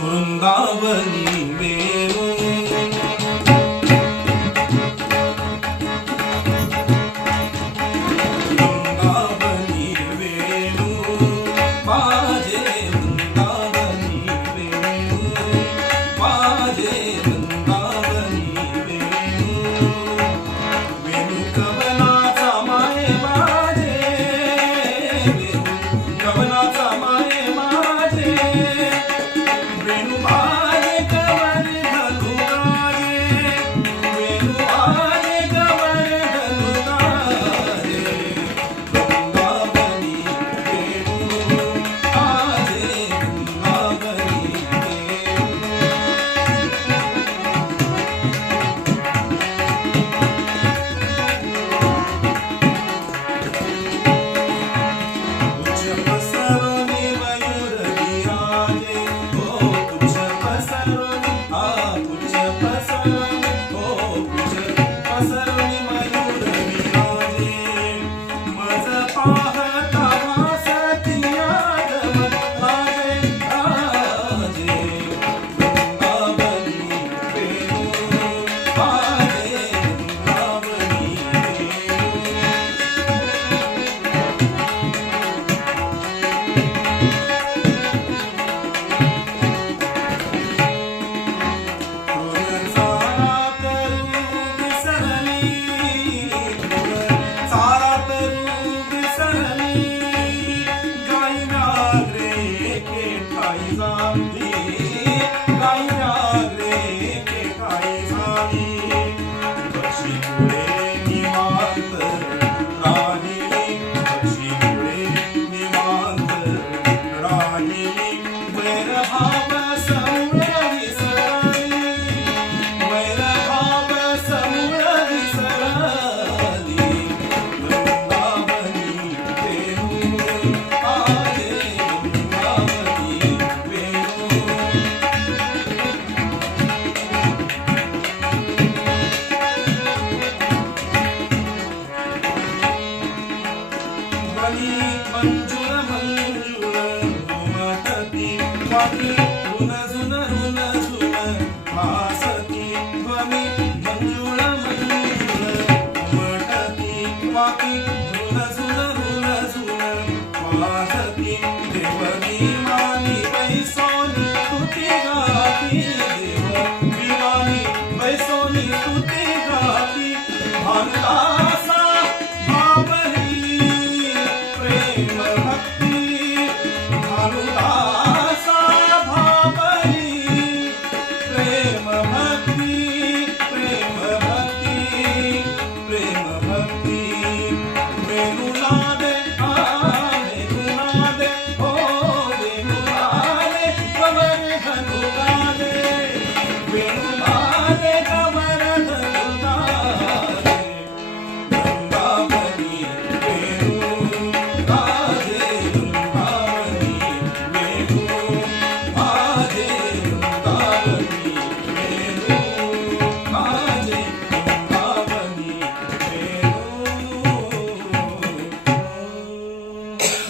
वृंदावनी वेणू वृंदावनी वेणू माझे वृंदावनी वेणू माझे वृंदावनी वेणू वेणू कवनाचा माये माझे वेणू कवनाचा माये माझे वेणू माझे कवर धनु गाजे वेणू माझे कवर धनु गाजे वृंदावनी वेणू माझे वृंदावनी तुझ पसरोनी मयूर विराजे हो तुझ पसरोनी तुझ पसरोनी हो तुझ पसरोनी मयूर विराजे मज पाहता वासतिया गमन माझे राजे वृंदावनी वेणू माझे वृंदावनी सारा तरू विसरली गायना रे के ठाई झाली गायना रे के ठाई झाली बक्षी मुळे निवांत राहिली बक्षी मुळे निवांत राहिली वैर भाव समूळ विसरली वैर भाव समूळ विसरली वृंदावनी वेणू माझे वृंदावनी वेणू बली मंजूर मंजूर घुमतती वाटी